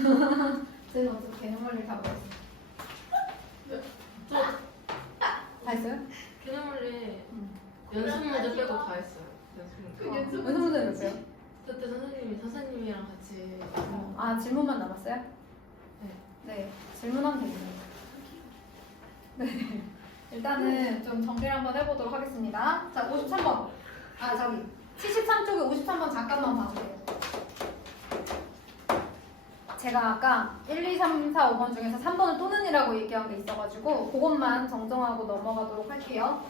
쟤는 어떻게 개념원리 다 배웠어? 다 했어요? 개념원리 연습 문제 빼고 다 했어요. 연습 문제. 연습 문제는 몇 개요? 그때 선생님이랑 같이 아, 질문만 남았어요? 네. 네, 질문하면 되겠네요. 네. 일단은 좀 정리를 한번 해보도록 하겠습니다. 자, 53번. 아, 저기. 73쪽에 53번 잠깐만 봐주세요. 제가 아까 1, 2, 3, 4, 5번 중에서 3번은 또는이라고 얘기한 게 있어가지고 그것만 정정하고 넘어가도록 할게요.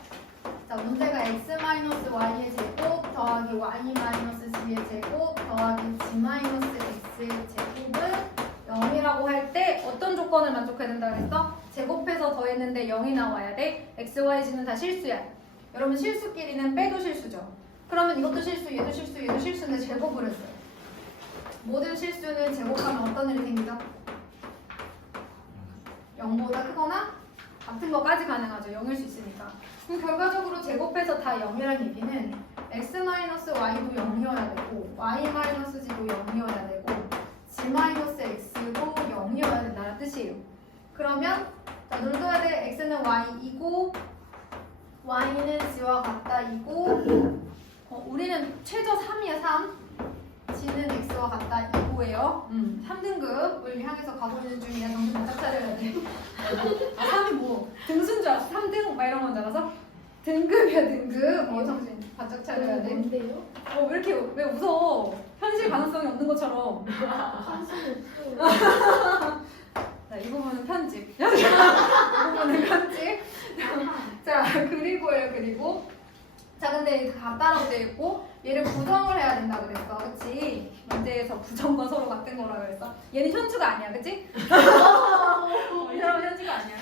자, 문제가 x-y의 제곱 더하기 y-c의 제곱 더하기 g-x의 제곱은 0이라고 할 때 어떤 조건을 만족해야 된다고 했어? 제곱해서 더했는데 0이 나와야 돼. x, y, g는 다 실수야. 여러분 실수끼리는 빼도 실수죠. 그러면 이것도 실수, 얘도 실수, 얘도 실수인데 제곱을 했어요. 모든 실수는 제곱하면 어떤 일이 생기죠? 0보다 크거나 같은 거까지 가능하죠. 0일 수 있으니까. 그럼 결과적으로 제곱해서 다 0이라는 얘기는 x-y도 0이어야 되고 y-g도 0이어야 되고 g-x도 0이어야 된다는 뜻이에요. 그러면 자, 눌러야 돼. x는 y이고 y는 g와 같다이고 우리는 최저 3이야 3. g는 x와 같다 이고예요. 3등급을 향해서 가고 있는 중이야. 정신 바짝 차려야 돼. 아, 3이 뭐 등수인 줄 알았어. 3등 막 이런 건 줄 알아서 등급이야 등급. 정신 바짝 차려야 돼. 뭔데요? 왜 이렇게 왜 웃어? 현실 가능성이 없는 것처럼. 자, 이 부분은 편집. 이 부분은 편집. 자, 그리고요, 그리고. 자, 근데 같다라고 되어 있고, 얘를 부정을 해야 된다 그랬어. 그치? 문제에서 부정과 서로 같은 거라 그랬어. 얘는 현주가 아니야, 그치? 이 사람은 현주가 아니야.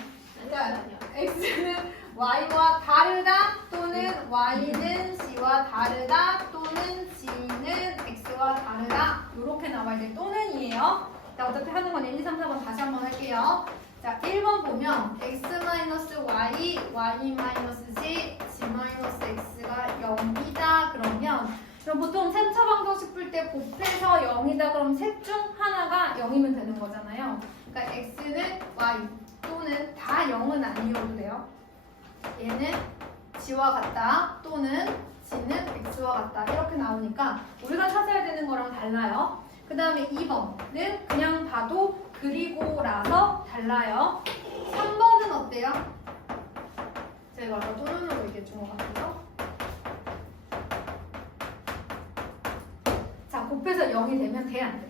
자, x는 y와 다르다 또는 y는 c와 다르다 또는 g는 x와 다르다. 이렇게 나와야 돼. 또는이에요. 자, 어차피 하는 건 1, 2, 3, 4번 다시 한번 할게요. 자, 1번 보면 x-y, y-g, g-x가 0이다 그러면 그럼 보통 3차 방정식 풀 때 곱해서 0이다 그럼 셋 중 하나가 0이면 되는 거잖아요. 그러니까 x는 y 또는 다 0은 아니어도 돼요. 얘는 g와 같다 또는 g는 x와 같다 이렇게 나오니까 우리가 찾아야 되는 거랑 달라요. 그 다음에 2번은 그냥 봐도 그리고라서 달라요. 3번은 어때요? 제가 아까 또는으로 얘기해 준 것 같아요. 자, 곱해서 0이 되면 돼, 안 돼?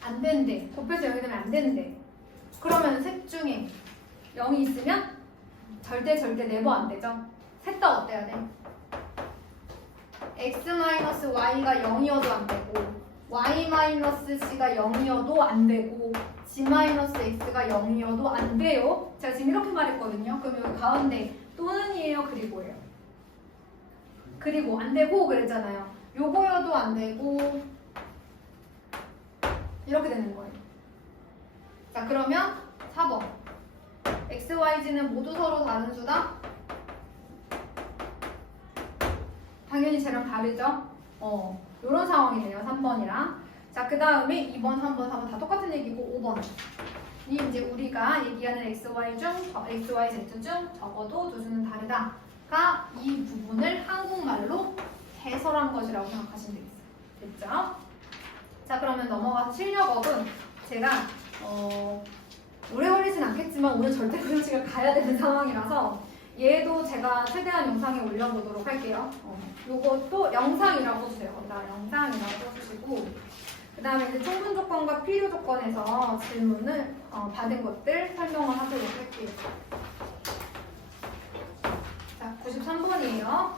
안 된대. 곱해서 0이 되면 안 된대. 그러면 셋 중에 0이 있으면 절대 내버 안 되죠? 셋 다 어때야 돼? x-y가 0이어도 안 되고 y-c가 0이어도 안 되고 g-x가 0이어도 안 돼요. 제가 지금 이렇게 말했거든요. 그럼 여기 가운데 또는이에요, 그리고예요? 그리고 안 되고 그랬잖아요. 요거여도 안 되고 이렇게 되는 거예요. 자, 그러면 4번 x, y, g는 모두 서로 다른 수다? 당연히 쟤랑 다르죠? 이런 상황이네요. 3번이랑. 자, 그 다음에 2번, 3번, 4번 다 똑같은 얘기고 5번. 이 이제 우리가 얘기하는 x, y 중, x, y, z 중 적어도 두 수는 다르다가 이 부분을 한국말로 해설한 것이라고 생각하시면 되겠어요. 됐죠? 자, 그러면 넘어가서 실력업은 제가 오래 걸리진 않겠지만 오늘 절대 교육시간 가야 되는 상황이라서 얘도 제가 최대한 영상에 올려보도록 할게요. 요것도 영상이라고 써주세요. 거기다 영상이라고 써주시고 그 다음에 이제 충분 조건과 필요 조건에서 질문을 받은 것들 설명을 하도록 할게요. 자, 93번이에요.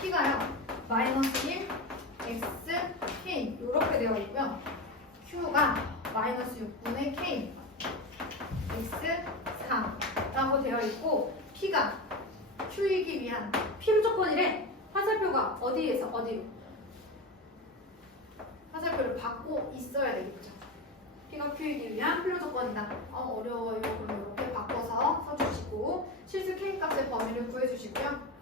P가요. -1, X, K 이렇게 되어 있고요. Q가 -6분의 K, X, 4라고 되어 있고 P가 Q이기 위한 필요 조건이래. 화살표가 어디에서 어디로? 화살표를 받고 있어야 되겠죠. P가 Q이기 위한 필요 조건이다. 어려워요. 그럼 이렇게 바꿔서 써주시고 실수 K 값의 범위를 구해주시고요.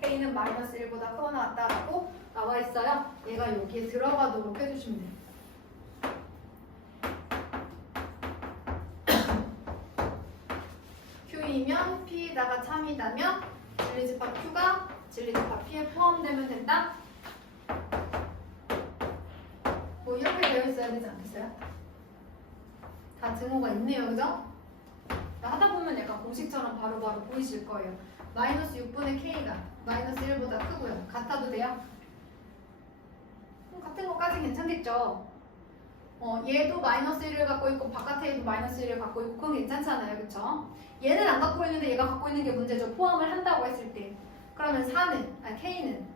K는 -1보다 크거나 같다라고 나와 있어요. 얘가 여기에 들어가도록 해주시면 돼요. P면 P에다가 참이다면 진리집합 Q가 진리집합 P에 포함되면 된다. 뭐 이렇게 되어 있어야 되지 않겠어요? 다 증오가 있네요, 그죠? 하다 보면 약간 공식처럼 바로바로 보이실 거예요. 마이너스 6분의 K가 마이너스 1보다 크고요. 같아도 돼요? 같은 것까지 괜찮겠죠? 얘도 마이너스 1을 갖고 있고 바깥에 얘도 마이너스 1을 갖고 있고 그건 괜찮잖아요, 그쵸? 얘는 안 갖고 있는데 얘가 갖고 있는 게 문제죠. 포함을 한다고 했을 때. 그러면 K는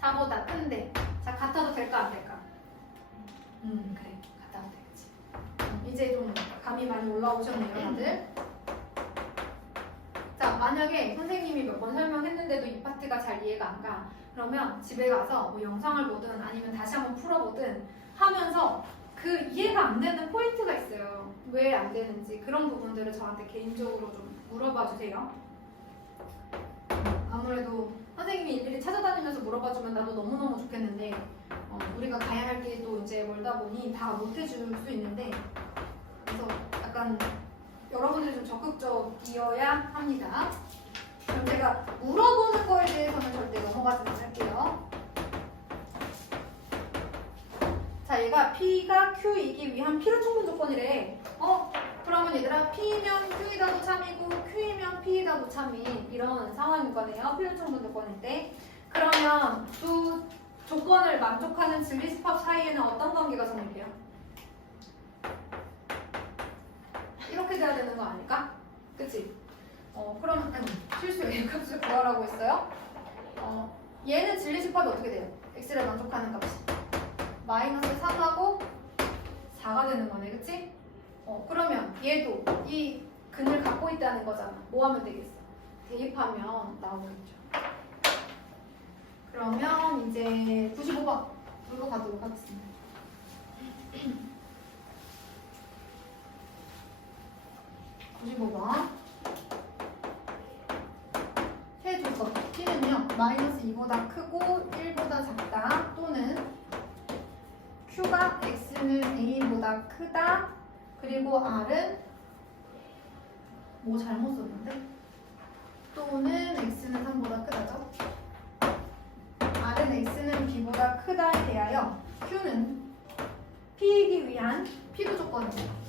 4보다 큰데 자, 같아도 될까 안 될까? 그래. 같아도 되겠지. 이제 좀 감이 많이 올라오셨네요, 다들. 자, 만약에 선생님이 몇 번 설명했는데도 이 파트가 잘 이해가 안 가. 그러면 집에 가서 뭐 영상을 보든 아니면 다시 한번 풀어보든 하면서 그 이해가 안 되는 포인트가 있어요. 왜 안 되는지 그런 부분들을 저한테 개인적으로 좀 물어봐 주세요. 아무래도 선생님이 일일이 찾아다니면서 물어봐주면 나도 너무너무 좋겠는데 우리가 가야 할 길도 이제 멀다 보니 다 못해줄 수 있는데 그래서 약간 여러분들이 좀 적극적이어야 합니다. 그럼 제가 물어보는 거에 대해서는 절대 넘어가지 않을게요. 자, 얘가 P가 Q이기 위한 필요 충분 조건이래. 그러면 얘들아 P면 Q이다도 참이고 Q이면 P이다도 참인 이런 상황인 거네요. 필요 충분 조건일 때. 그러면 두 조건을 만족하는 진리집합 사이에는 어떤 관계가 성립해요? 이렇게 돼야 되는 거 아닐까? 그치? 그럼 실수예요. 값을 구하라고 했어요. 얘는 진리집합이 어떻게 돼요? x를 만족하는 값이 마이너스 3하고 4가 되는 거네, 그치? 그러면 얘도 이 근을 갖고 있다는 거잖아. 뭐 하면 되겠어? 대입하면 나오겠죠. 그러면 이제 95번 물로 가도록 하겠습니다. 95번 세 조건 P는요 마이너스 2보다 크고 1보다 작다 또는 Q가 X는 A보다 크다 그리고 R은 뭐 잘못 썼는데? 또는 X는 3보다 크다죠? R은 X는 B보다 크다에 대하여 Q는 P이기 위한 필요 조건입니다.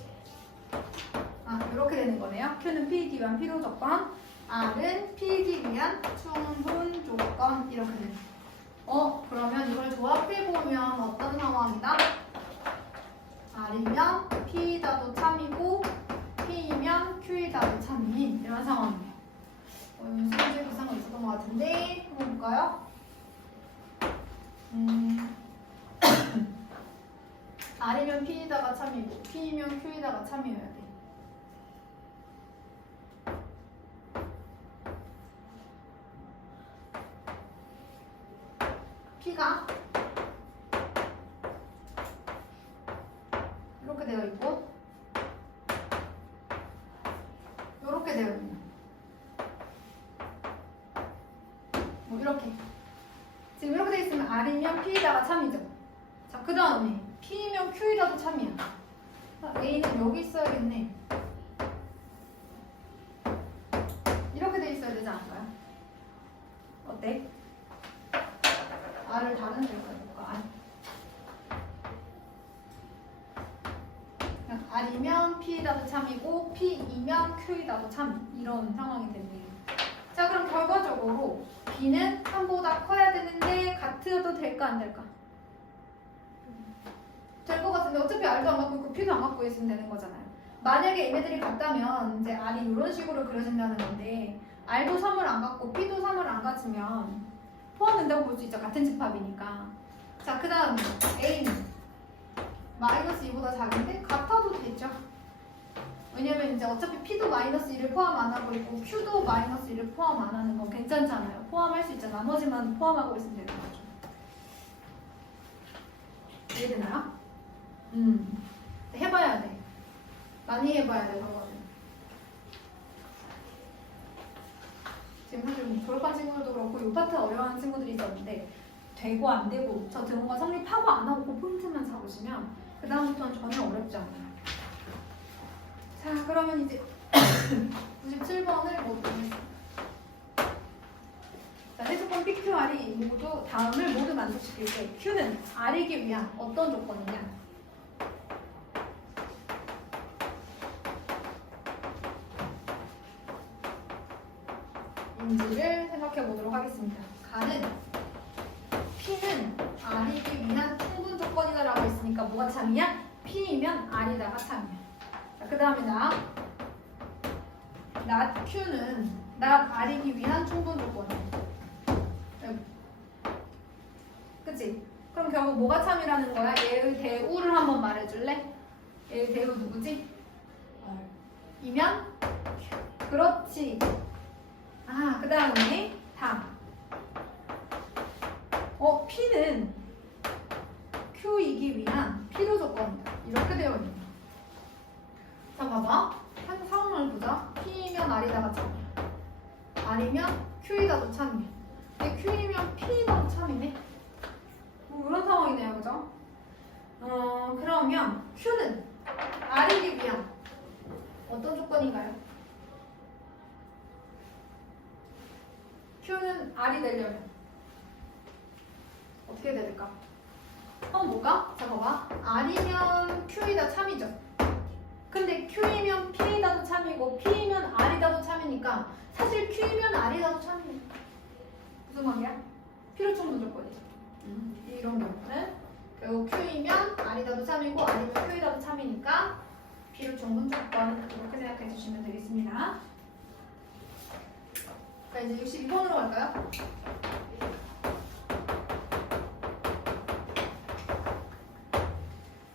이렇게 되는 거네요. Q는 P이기 위한 필요 조건, R은 P이기 위한 충분 조건 이렇게 되는 거예요. 그러면 이걸 조합해보면 어떤 상황이다? R이면 P이다도 참이고 P이면 Q이다도 참인 이런 상황이에요. 문제 비슷한 거 있었던 것 같은데 한번 볼까요? R이면 P이다가 참이고 P이면 Q이다가 참이어야 돼. P가 이렇게 되어 있고 이렇게 되어 있는 뭐 이렇게 지금 이렇게 되어 있으면 R이면 P이다가 참이죠. 자, 그 다음에 P면 Q이다도 참이야. A는 여기 있어야겠네. 이렇게 돼 있어야 되지 않을까요? 어때? R을 다른 데로 가볼까? R이면 P이다도 참이고 P이면 Q이다도 참 이런 상황이 됐네요. 자, 그럼 결과적으로 B는 3보다 커야 되는데 같아도 될까 안 될까? 될 것 같은데 어차피 R도 안 갖고 있고 P도 안 갖고 있으면 되는 거잖아요. 만약에 얘네들이 같다면 이제 R이 이런 식으로 그려진다는 건데 R도 3을 안 갖고 P도 3을 안 가지면 포함된다고 볼 수 있죠. 같은 집합이니까. 자, 그 다음에 A는 마이너스 2보다 작은데 같아도 되죠. 왜냐면 이제 어차피 P도 마이너스 1을 포함 안 하고 있고 Q도 마이너스 1을 포함 안 하는 건 괜찮잖아요. 포함할 수 있죠. 나머지만 포함하고 있으면 되는 거죠. 이해되나요? 해봐야 돼. 많이 해봐야 돼, 그거는. 지금 사실 뭐 졸업한 친구들도 그렇고 이 파트 어려워하는 친구들이 있었는데 되고 안 되고 저 등호가 성립하고 안 하고 그 포인트만 잡으시면 그 다음부터는 전혀 어렵지 않아요. 자, 그러면 이제 97번을 모두 정했습니다. 자, 해석권 PQR이 모두 다음을 모두 만족시킬 때 Q는 R이기 위한 어떤 조건이냐? 인지를 생각해 보도록 하겠습니다. 가는 P는 R이기 위한 충분 조건이다라고 했으니까 뭐가 참이야? P이면 R이다가 참이야. 자, 그 다음에 not Q는 not R이기 위한 충분 조건이야. 그치? 그럼 결국 뭐가 참이라는 거야? 얘의 대우를 한번 말해줄래? 얘의 대우 누구지? 이면 Q. 그렇지. 아, 그 다음에 다음. P는 Q이기 위한 필요 조건이다. 이렇게 되어 있는 거야. 자, 봐봐. 한 상황을 보자. P면 R이다가 참이야. R이면 Q이다도 참이야. 근데 Q이면 P이다도 참이네. 뭐 이런 상황이네요, 그죠? 그러면 Q는 R이기 위한 어떤 조건인가요? Q는 R이 되려면 어떻게 될까? 한번 볼까? 자, 봐봐. R이면 Q이다 참이죠. 근데 Q이면 P이다도 참이고 P이면 R이다도 참이니까 사실 Q이면 R이다도 참이네. 무슨 말이야? 필요 충분 조건이죠. 이런 경우는 결국 Q이면 R이다도 참이고 R이면 Q이다도 참이니까 필요 충분 조건 이렇게 생각해 주시면 되겠습니다. 자, 이제 62번으로 갈까요?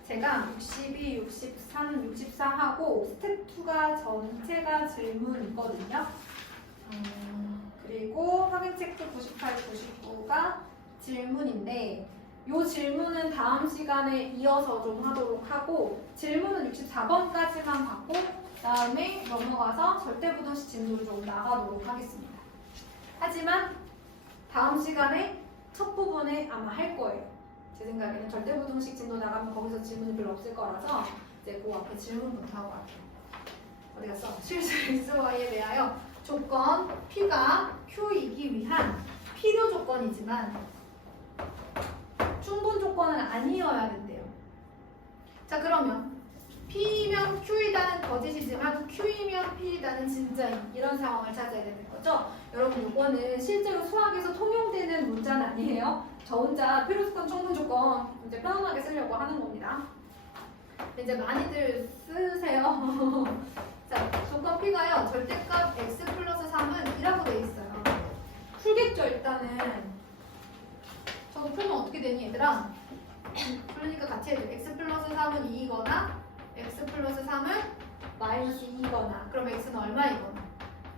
제가 62, 63, 64하고 스텝 2가 전체가 질문이거든요. 그리고 확인체크 98, 99가 질문인데 이 질문은 다음 시간에 이어서 좀 하도록 하고 질문은 64번까지만 받고 다음에 넘어가서 절대부등식 진도를 좀 나가도록 하겠습니다. 하지만 다음 시간에 첫 부분에 아마 할 거예요. 제 생각에는 절대부등식 진도 나가면 거기서 질문이 별로 없을 거라서 이제 그 앞에 질문부터 하고 갈게요. 어디 갔어? 실수 XY에 대하여 조건 P가 Q이기 위한 필요 조건이지만 충분 조건은 아니어야 된대요. 자, 그러면 P이면 Q이다는 거짓이지만 Q이면 P이다는 진짜인 이런 상황을 찾아야 되는 거죠. 여러분 이거는 실제로 수학에서 통용되는 문자는 아니에요. 저 혼자 필요조건 충분 조건 이제 편안하게 쓰려고 하는 겁니다. 이제 많이들 쓰세요. 자, 조건 P가요. 절대값 x 플러스 3은 2라고 돼 있어요. 풀겠죠, 일단은. 저도 풀면 어떻게 되니, 얘들아? 그러니까 같이 해줘. x 플러스 3은 2이거나 x 플러스 3은 마이너스 2이거나 그럼 x는 얼마이거나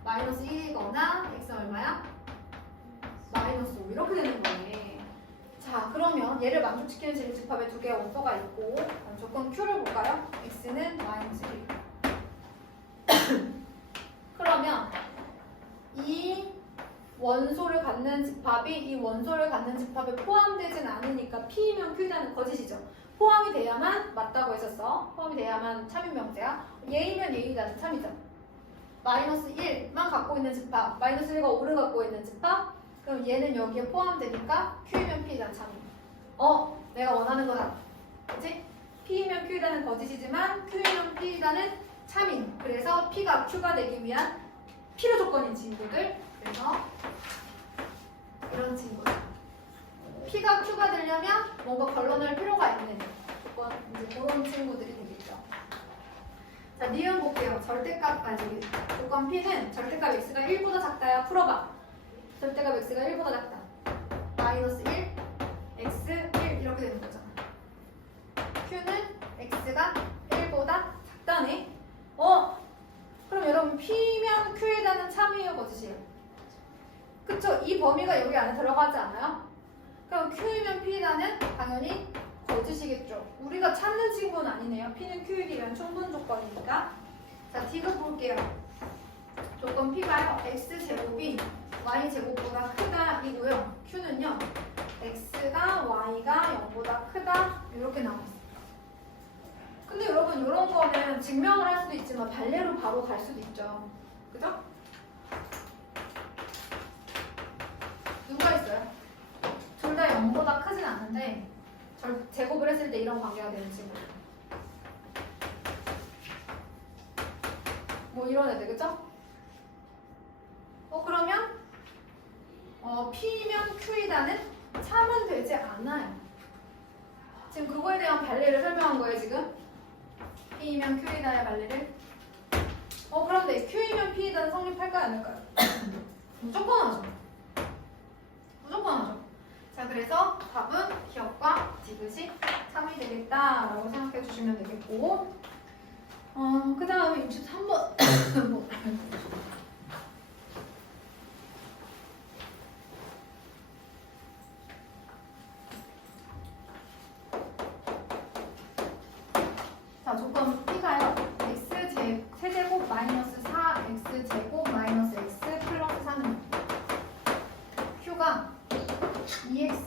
마이너스 1이거나 x는 얼마야? 마이너스 5 이렇게 되는 거네. 자, 그러면 얘를 만족시키는 질집합에 두 개의 원소가 있고 조건 Q를 볼까요? x는 마이너스 1. 그러면 이 원소를 갖는 집합이 이 원소를 갖는 집합에 포함되진 않으니까 P이면 Q이라는 거짓이죠. 포함이 돼야만 맞다고 했었어. 포함이 돼야만 참인 명제야. 얘이면 얘이라는 참이죠. 마이너스 1만 갖고 있는 집합, 마이너스 1과 5를 갖고 있는 집합. 그럼 얘는 여기에 포함되니까 Q이면 P이라는 참이야. 내가 원하는 거다. 그치? P이면 Q이라는 거짓이지만 Q이면 P이라는 참인. 그래서 P가 Q가 되기 위한 필요 조건인 친구들. 그래서 이런 친구들. P가 Q가 되려면 뭔가 걸러낼 필요가 있는 조건, 이제 그런 친구들이 되겠죠. 자, 니은 볼게요. 절대값, 조건 P는 절대값 x가 1보다 작다야. 풀어봐. 절대값 x가 1보다 작다. 마이너스 1, x 1 이렇게 되는 거잖아. Q는 x가 1보다 작다네. 그럼 여러분 P면 Q에다는 참이에요, 거짓이에요? 그쵸? 이 범위가 여기 안에 들어가지 않아요? 그럼 Q이면 P라는 당연히 거짓이겠죠. 우리가 찾는 친구는 아니네요. P는 Q이기 위한 충분 조건입니다. 자, D급 볼게요. 조건 P가요. X제곱이 Y제곱보다 크다 이고요. Q는요. X가 Y가 0보다 크다 이렇게 나왔어요. 근데 여러분 여러분 이런 거는 증명을 할 수도 있지만 발레로 바로 갈 수도 있죠. 그죠? 누가 있어요? 둘 다 0보다 크진 않은데 제곱을 했을 때 이런 관계가 되는 친구. 뭐 이런 애들, 그죠? 그러면 P면 Q이다는 참은 되지 않아요. 지금 그거에 대한 발레를 설명한 거예요, 지금. P면 Q이다의 발레를. 그런데 Q이면 P이다는 성립할까요, 안 할까요? 무조건 하죠. 무조건 하죠. 자, 그래서 답은 기억과 디귿이 3이 되겠다라고 생각해 주시면 되겠고, 그 다음에 63번. 자, 조건 P가요. 세제곱 마이너스 4x제곱 마이너스 x 플러스 4는 Q가 2x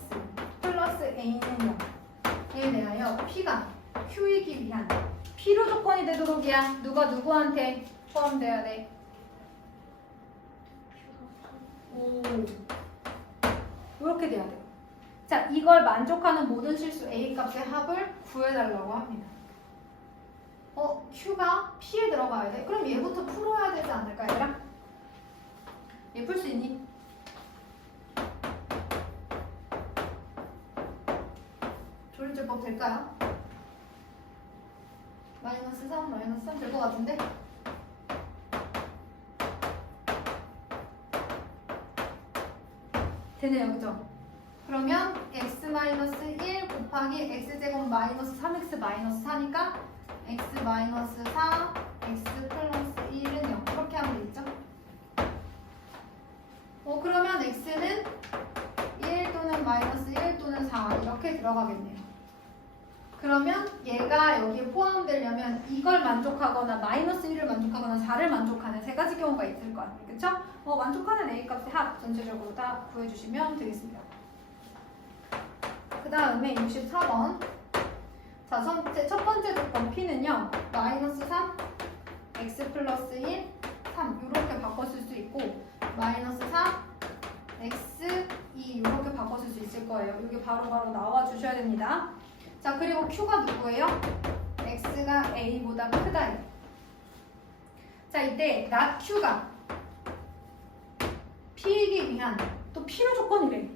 플러스 a는 0에 대하여 P가 Q이기 위한 필요 조건이 되도록이야. 누가 누구한테 포함돼야 돼? 오, 이렇게 돼야 돼요. 자, 이걸 만족하는 모든 실수 a 값의 합을 구해달라고 합니다. Q가 P에 들어가야 돼? 그럼 얘부터 풀어야 되지 않을까, 얘들아? 얘 풀 수 있니? 조립제법 될까요? 마이너스 3 될 것 같은데? 되네요, 그죠? 그러면 x-1 곱하기 x제곱 마이너스 3x 마이너스 4니까 x 마이너스 4, x 플러스 1은 0 이렇게 하면 되겠죠? 그러면 x는 1 또는 마이너스 1 또는 4 이렇게 들어가겠네요. 그러면 얘가 여기에 포함되려면 이걸 만족하거나 마이너스 1을 만족하거나 4를 만족하는 세 가지 경우가 있을 거 아니에요. 그쵸? 만족하는 a 값의 합 전체적으로 다 구해주시면 되겠습니다. 그 다음에 64번. 자, 첫 번째 조건 P는요. 마이너스 3, x 플러스 1, 3 이렇게 바꿨을 수 있고 마이너스 4, x, 2 이렇게 바꿨을 수 있을 거예요. 이게 바로바로 나와 주셔야 됩니다. 자, 그리고 Q가 누구예요? X가 A보다 크다. 자, 이때 not Q가 P이기 위한 또 필요 조건이래.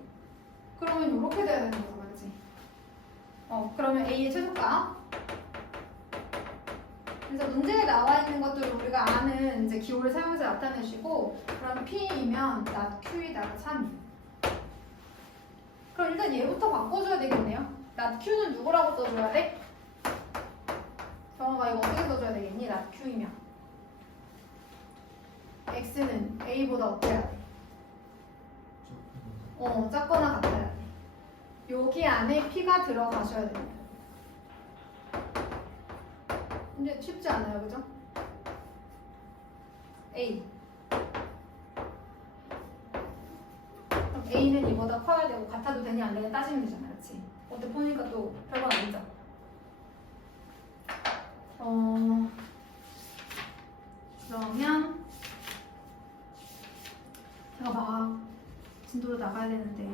그러면 이렇게 돼야 되는 거죠, 그렇지? 그러면 A의 최소값. 그래서 문제에 나와 있는 것들을 우리가 아는 이제 기호를 사용해서 나타내시고, 그럼 P이면 not Q이다가 3. 그럼 일단 얘부터 바꿔줘야 되겠네요. not Q는 누구라고 써줘야 돼? 정호가 이거 어떻게 써줘야 되겠니? not Q이면 X는 A보다 어때야 돼? 작거나 같아야 돼. 여기 안에 P가 들어가셔야 됩니다. 근데 쉽지 않아요, 그죠? A. 그럼 A는 이보다 커야 되고 같아도 되냐 안 되냐 따지면 되잖아요, 그렇지? 어때 보니까 또 별건 아니죠? 그러면 제가 막 진도로 나가야 되는데